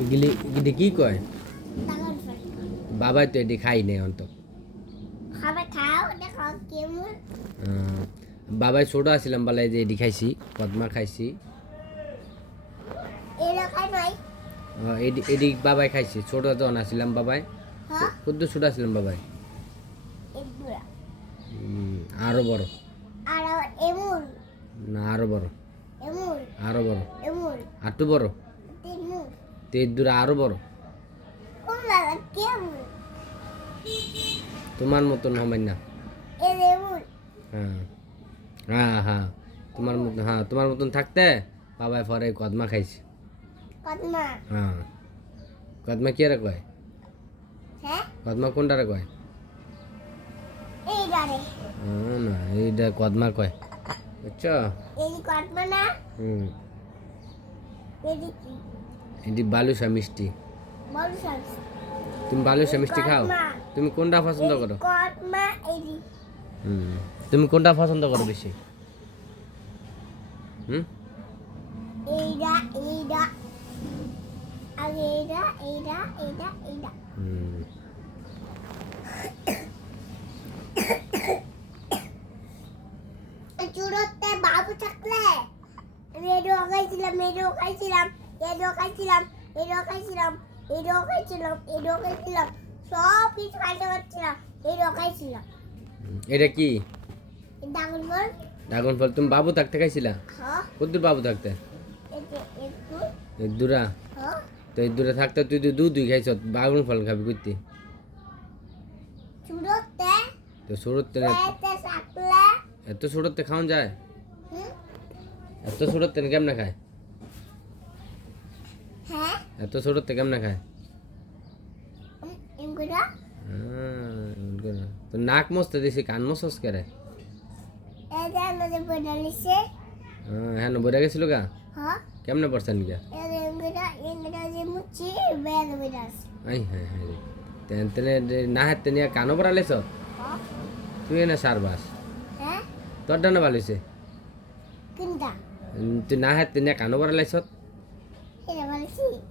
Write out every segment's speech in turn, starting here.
এগুলি এগুলি কি কয় বাবাই তো এটি খাই নেই অন্ত বাবাই ছোট আসছিলাম বলে যে এটি খাইছি কদমা খাইছি এটি বাবাই খাইছি ছোট যখন আসছিলাম বাবাই কত ছোট আসছিলাম বাবাই আরো বড় না আরো বড় আরো বড় আরটু বড় তেজ দূরে আরো বড় তোমার মতন হবে না হ্যাঁ হ্যাঁ হ্যাঁ তোমার মতন থাকতে বাবাই পরে কদমা খাইছি হ্যাঁ কদমা কি রে কয় কদমা কোনটারে কয় না এইটা কদমা কয় বুঝছো এটি বালুসা মিষ্টি তুমি বালুসা মিষ্টি খাও তুমি কোনটা পছন্দ করো তুমি কোনটা পছন্দ করো বেশি চুরোতে বাবু থাকলে রেডিও খাইছিলাম সব কিছু খাইতে পারছিলাম রেডিও খাইছিলাম এটা কি ড্রাগন ফল তুমি বাবু থাকতে খাইছিলা কতদূর বাবু থাকতে দূরা তো এই দূরে থাকতে তুই তো দুধ খাইছ ড্রাগন ফল খাবি করতে তো ছোটতে এত ছোটতে খাওয়া যায় এত ছোটতে কেমনে খায় এত ছোটতে কেমনে খায় তো নাক মস্তে দিছি কান মসস করে হ্যাঁ বইরা গেছিল গা কেমনে পড়ছেন গা না হাতে নিয়ে কানো পড়ালেছ তুই না সারবাস তোর ডানা ভালোছে তুই না হাতে নিয়ে কানো পড়ালেছ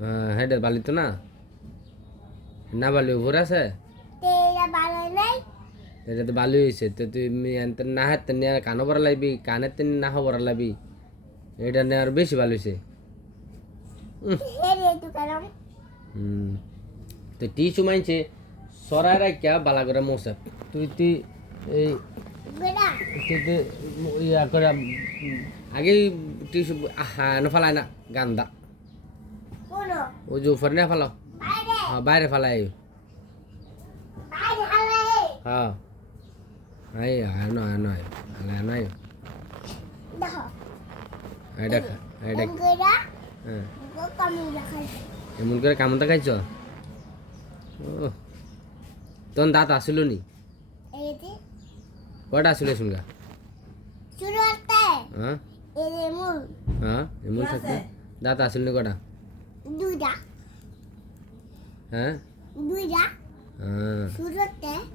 হ্যাঁ হেডের বালি তো না না বালি উপর আছে এটা তো ভালো হয়েছে তো তুই না হাতে নিয়ে কানো পড়া লাগবি কানের তেন না পড়া লাগবি এটা নিয়ে আর বেশি ভালো হয়েছে তো টিসু মাইছে সরাই রাখিয়া বালা করে মশা তুই এই ইয়া করে আগে টিসু ফালাই না গান্দা ওই যে উপরে না ফালাও হ্যাঁ বাইরে ফালাই হ্যাঁ এই নয় এমন করে কামড়টা খাইছ তোর দাঁত আসিল নি কটা আসলে শুনগা হ্যাঁ এমন থাকতে দাঁত আসিল নি কটা হ্যাঁ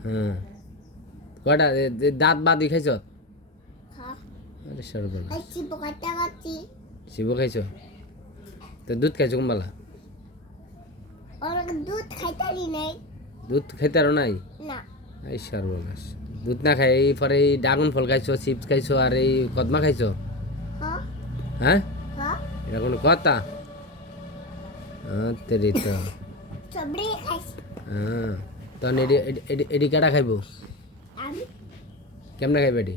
হ্যাঁ কটা দাঁত বাদি খাইছ শিব খাইছ তো দুধ খাইছ কোনবেলা দুধ খাইতে আরো নাই এই সর্বনাশ দুধ না খাই এই পরে এই ড্রাগন ফল খাইছো চিপস খাইছো আর এই কদমা খাইছো হ্যাঁ এটা কোনো কথা তেরি তো হ্যাঁ তখন এডি কাটা খাইব কেমনে খাইবে এডি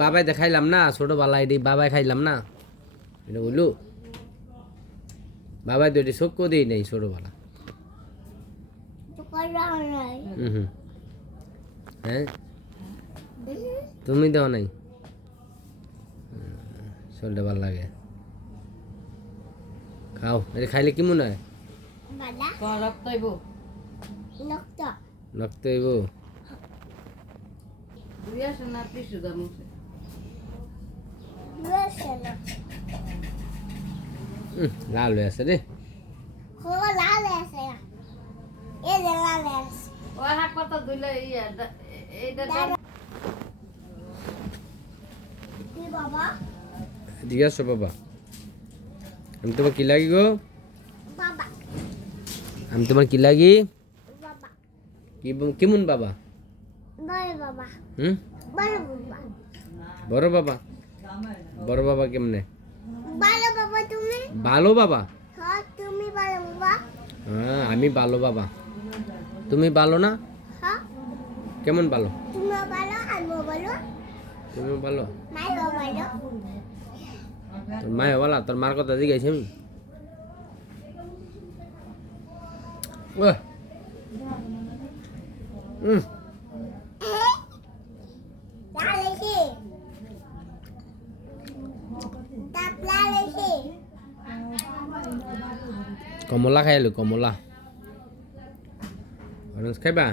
বাবাই দেখাইলাম না ছোটবেলা এডি বাবাই খাইলাম না এটা বললু বাবাই তো এটি চক্কু দিই নেই ছোটবেলা হ্যাঁ তুমি দেও নাই শরীরটা ভালো লাগে খাও এটা খাইলে কি মনে হয় রক্ত হইব লাল হয়ে আছে রে জিজ্ঞাসা বাবা আমি তোমার কি লাগি গো? বাবা আমি তোমার কি লাগি? বাবা কেমন বাবা? বড় বাবা হুম? বড় বাবা বড় বাবা? বড় বাবা কেমনে? বড় বাবা তুমি ভালো বাবা? হ্যাঁ তুমি বড় বাবা হ্যাঁ আমি ভালো বাবা। তুমি ভালো না? হ্যাঁ কেমন ভালো? তুমিও বলো আমিও বলো তুমিও ভালো? মাইও বলো তোর মায়ের বলা, তোর মার কথা জিজ্ঞাসি আমি। ওহ। লালেছি দাঁত লালেছি কমলা খাইলো, কমলা। অরেঞ্জ খাইবা?